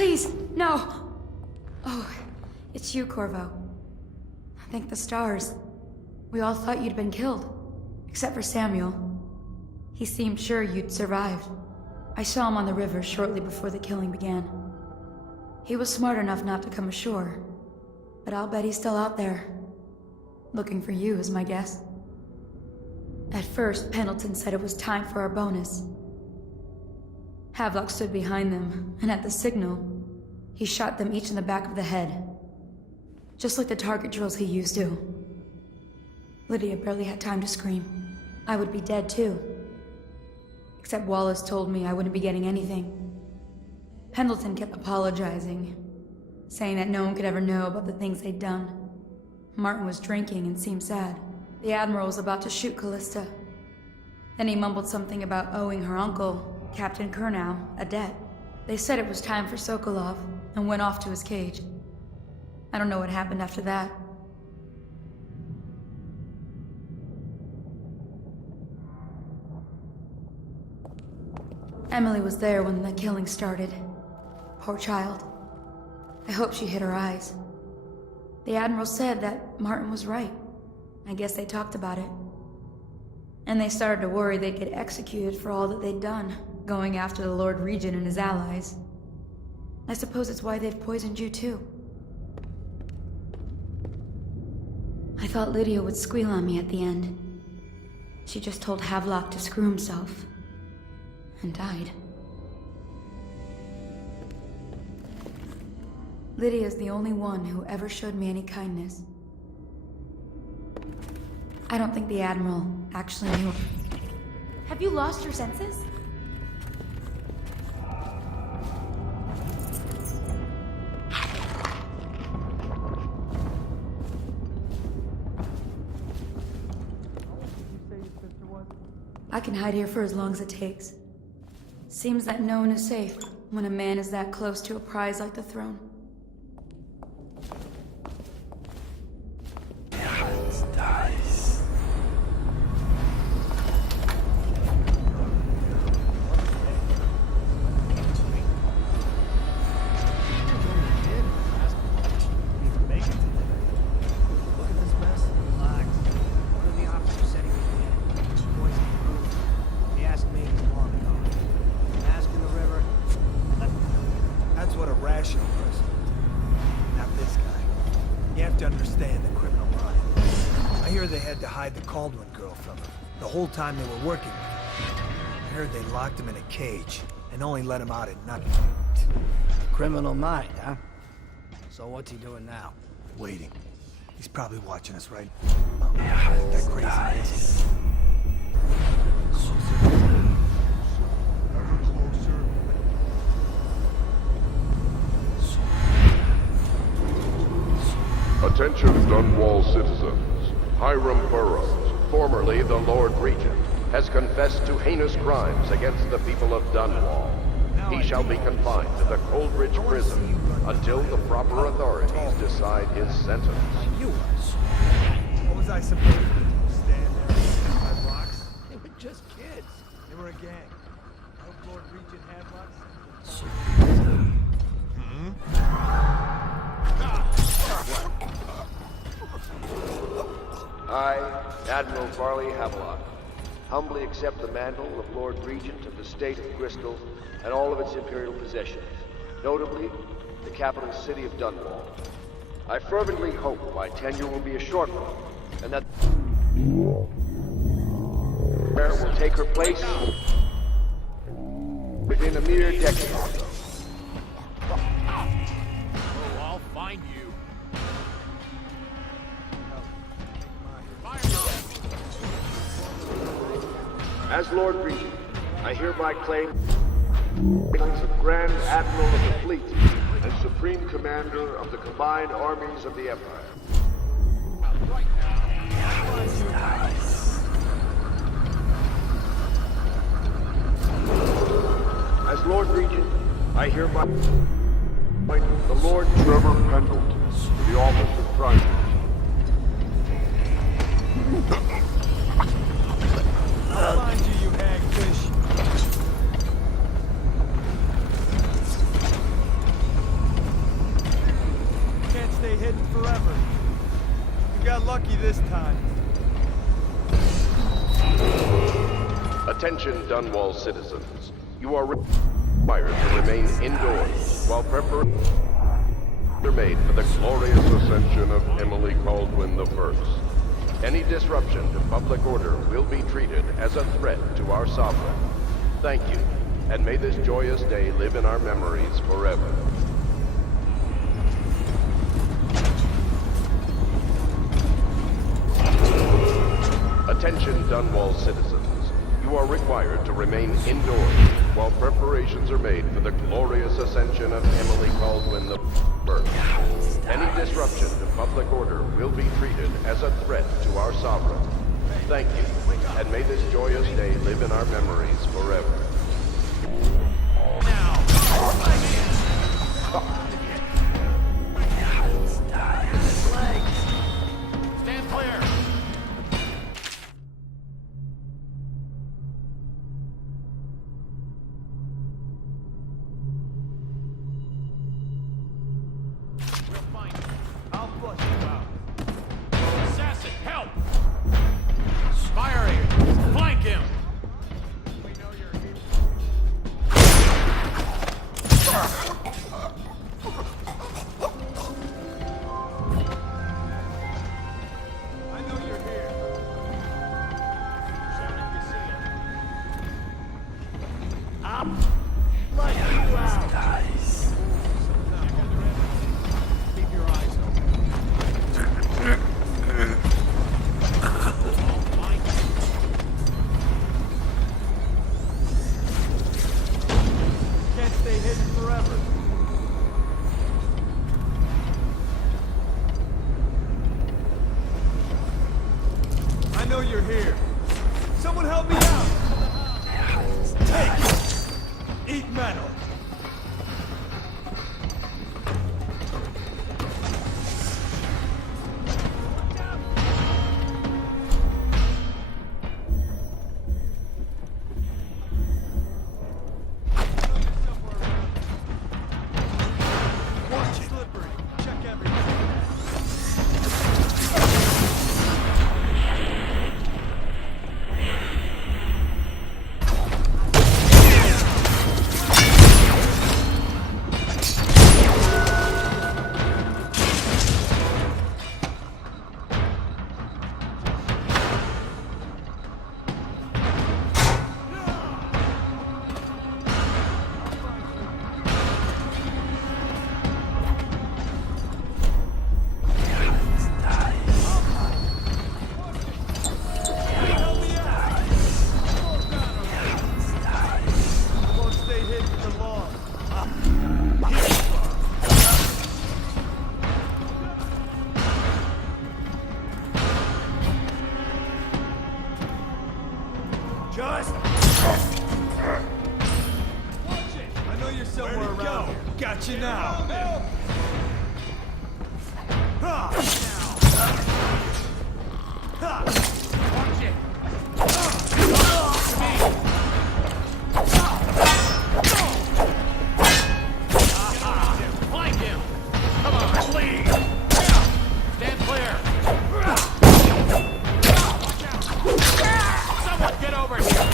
Please, no! Oh, it's you, Corvo. Thank the stars. We all thought you'd been killed. Except for Samuel. He seemed sure you'd survived. I saw him on the river shortly before the killing began. He was smart enough not to come ashore. But I'll bet he's still out there. Looking for you is my guess. At first, Pendleton said it was time for our bonus. Havelock stood behind them, and at the signal, he shot them each in the back of the head. Just like the target drills he used to. Lydia barely had time to scream. I would be dead too. Except Wallace told me I wouldn't be getting anything. Pendleton kept apologizing, saying that no one could ever know about the things they'd done. Martin was drinking and seemed sad. The Admiral was about to shoot Callista. Then he mumbled something about owing her uncle, Captain Kurnow, a debt. They said it was time for Sokolov, and went off to his cage. I don't know what happened after that. Emily was there when the killing started. Poor child. I hope she hid her eyes. The Admiral said that Martin was right. I guess they talked about it. And they started to worry they'd get executed for all that they'd done, going after the Lord Regent and his allies. I suppose it's why they've poisoned you too. I thought Lydia would squeal on me at the end. She just told Havelock to screw himself. And died. Lydia's the only one who ever showed me any kindness. I don't think the Admiral actually knew her. Have you lost your senses? I can hide here for as long as it takes. Seems that no one is safe when a man is that close to a prize like the throne. The Caldwell girl from him the whole time they were working with him. I heard they locked him in a cage and only let him out at night. Criminal mind, huh? So what's he doing now? Waiting. He's probably watching us, right? That crazy nice. Attention Dunwall citizens. Hiram Burroughs, formerly the Lord Regent, has confessed to heinous crimes against the people of Dunwall. He shall be confined to the Coldridge prison until the proper authorities decide his sentence. What was I supposed to do? Stand there and have rocks? They were just kids. They were a gang. I hope Lord Regent had rocks. I, Admiral Farley Havelock, humbly accept the mantle of Lord Regent of the State of Bristol and all of its imperial possessions, notably the capital city of Dunwall. I fervently hope my tenure will be a short one, and that will take her place within a mere decade or so. Oh, I'll find you. As Lord Regent, I hereby claim the titles of Grand Admiral of the Fleet and Supreme Commander of the combined armies of the Empire. As Lord Regent, I hereby appoint the Lord Trevor Pendleton to the office of Prime Minister. I'll find you, you hagfish. this time. Attention Dunwall citizens. You are required to remain indoors while preparations are made for the glorious ascension of Emily Caldwin I. Any disruption to public order will be treated as a threat to our sovereign. Thank you, and may this joyous day live in our memories forever. Attention Dunwall citizens. You are required to remain indoors while preparations are made for the glorious ascension of Emily Caldwin I. Any disruption to public order will be treated as a threat to our sovereign. Thank you, and may this joyous day live in our memories forever. Stand clear. We'll find him. I'll flush you out. Assassin, help! Firing! Flank him! We know you're here. I know you're here. Shout if you see him. Flush you out. Keep your eyes open. I'll find you. Can't stay hidden forever. I know you're here. Someone help me out! Take it! Eat metal! Watch it. Slippery. Check everything. Help me out! I won't stay hidden for long. Just watch it. I know you're somewhere around here. Got you now. Ha! Ha! Watch it! Flank him! Come on, please! Stand clear! Someone get over here!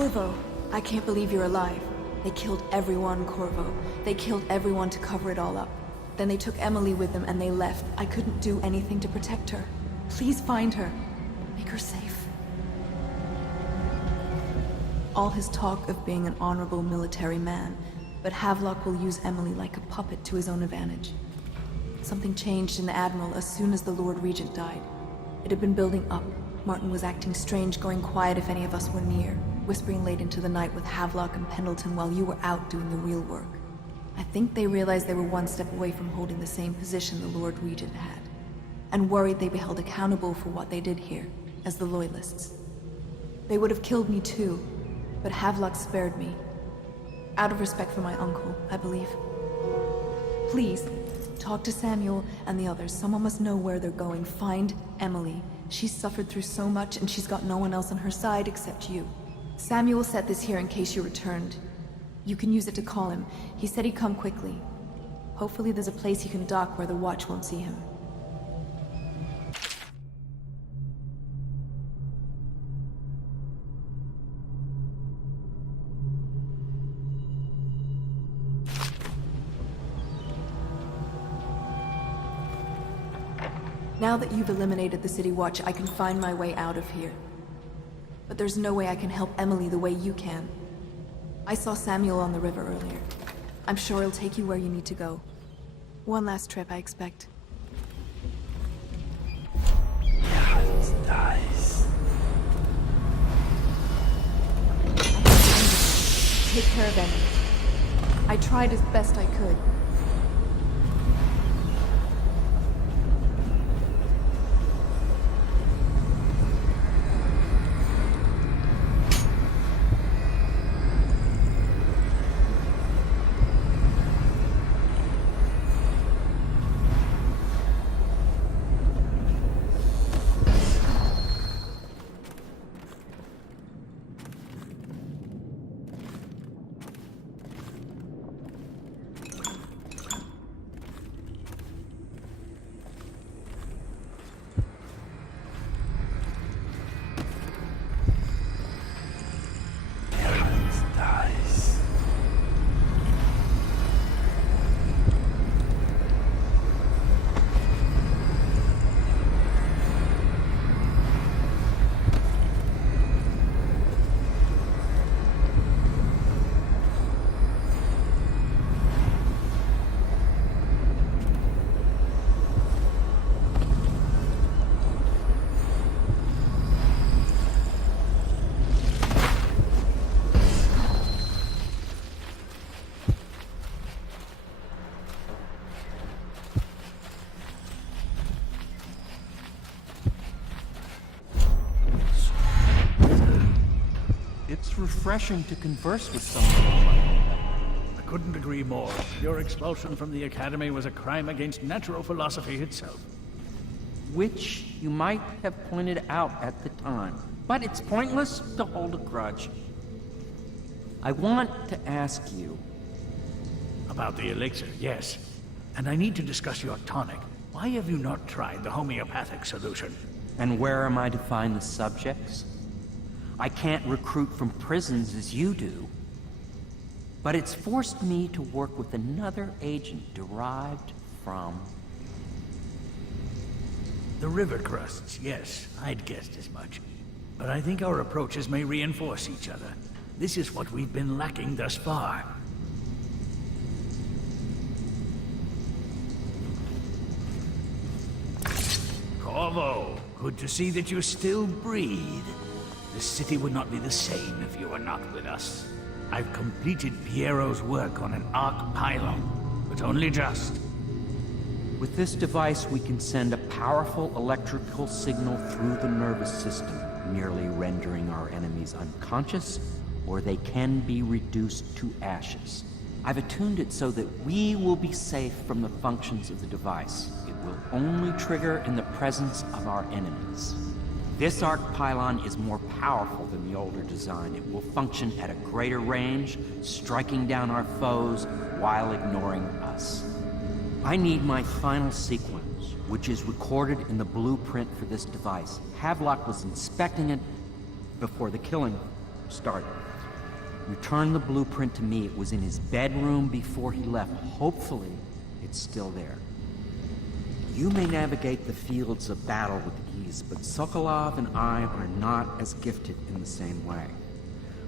Corvo, I can't believe you're alive. They killed everyone, Corvo. They killed everyone to cover it all up. Then they took Emily with them and they left. I couldn't do anything to protect her. Please find her. Make her safe. All his talk of being an honorable military man, but Havelock will use Emily like a puppet to his own advantage. Something changed in the Admiral as soon as the Lord Regent died. It had been building up. Martin was acting strange, going quiet if any of us were near, whispering late into the night with Havelock and Pendleton while you were out doing the real work. I think they realized they were one step away from holding the same position the Lord Regent had, and worried they'd be held accountable for what they did here, as the Loyalists. They would have killed me too, but Havelock spared me. Out of respect for my uncle, I believe. Please, talk to Samuel and the others. Someone must know where they're going. Find Emily. She's suffered through so much, and she's got no one else on her side except you. Samuel set this here in case you returned. You can use it to call him. He said he'd come quickly. Hopefully there's a place he can dock where the watch won't see him. Now that you've eliminated the City Watch, I can find my way out of here. But there's no way I can help Emily the way you can. I saw Samuel on the river earlier. I'm sure he'll take you where you need to go. One last trip, I expect. Nice. Take care of Emily. I tried as best I could. It's refreshing to converse with someone like you. I couldn't agree more. Your expulsion from the Academy was a crime against natural philosophy itself. Which you might have pointed out at the time. But it's pointless to hold a grudge. I want to ask you... About the elixir, yes. And I need to discuss your tonic. Why have you not tried the homeopathic solution? And where am I to find the subjects? I can't recruit from prisons as you do. But it's forced me to work with another agent derived from... The river crusts, yes. I'd guessed as much. But I think our approaches may reinforce each other. This is what we've been lacking thus far. Corvo, good to see that you still breathe. The city would not be the same if you were not with us. I've completed Piero's work on an arc pylon, but only just. With this device, we can send a powerful electrical signal through the nervous system, nearly rendering our enemies unconscious, or they can be reduced to ashes. I've attuned it so that we will be safe from the functions of the device. It will only trigger in the presence of our enemies. This arc pylon is more powerful than the older design. It will function at a greater range, striking down our foes while ignoring us. I need my final sequence, which is recorded in the blueprint for this device. Havelock was inspecting it before the killing started. Return the blueprint to me. It was in his bedroom before he left. Hopefully, it's still there. You may navigate the fields of battle with ease, but Sokolov and I are not as gifted in the same way.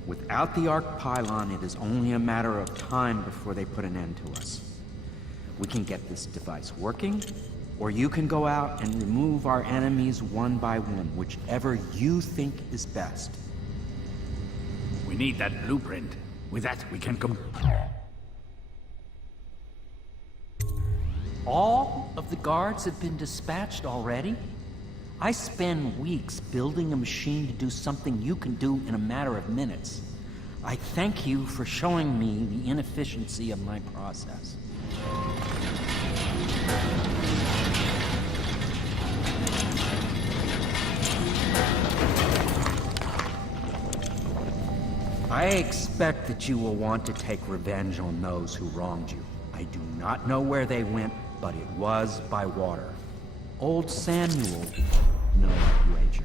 Without the Arc Pylon, it is only a matter of time before they put an end to us. We can get this device working, or you can go out and remove our enemies one by one, whichever you think is best. We need that blueprint. With that, we can come... All of the guards have been dispatched already? I spend weeks building a machine to do something you can do in a matter of minutes. I thank you for showing me the inefficiency of my process. I expect that you will want to take revenge on those who wronged you. I do not know where they went, but it was by water. Old Samuel, no wager.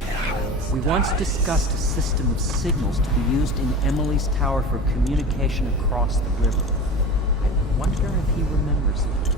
We once discussed a system of signals to be used in Emily's tower for communication across the river. I wonder if he remembers it.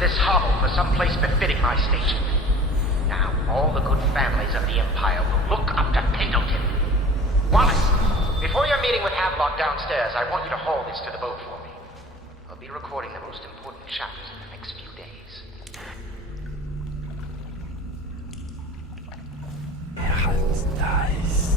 This hovel for some place befitting my station. Now, all the good families of the Empire will look up to Pendleton. Wallace, before your meeting with Havelock downstairs, I want you to haul this to the boat for me. I'll be recording the most important chapters in the next few days. Nice.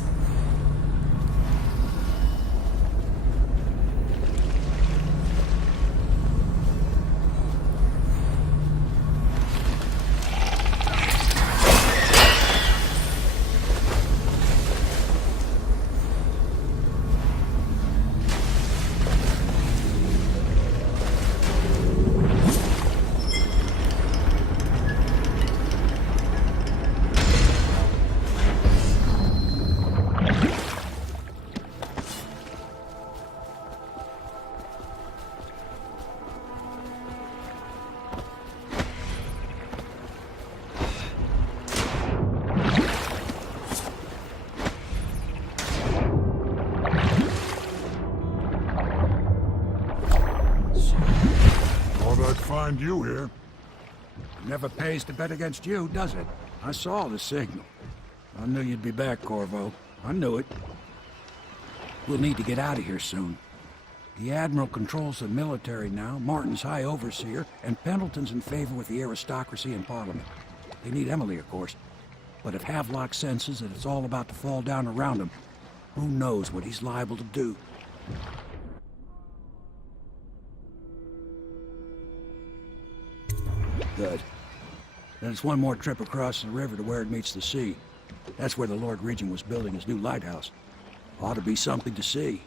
Find you here. Never pays to bet against you, does it? I saw the signal. I knew you'd be back, Corvo. I knew it. We'll need to get out of here soon. The Admiral controls the military now, Martin's High Overseer, and Pendleton's in favor with the aristocracy and Parliament. They need Emily, of course. But if Havelock senses that it's all about to fall down around him, who knows what he's liable to do. Good. Then it's one more trip across the river to where it meets the sea. That's where the Lord Regent was building his new lighthouse. Ought to be something to see.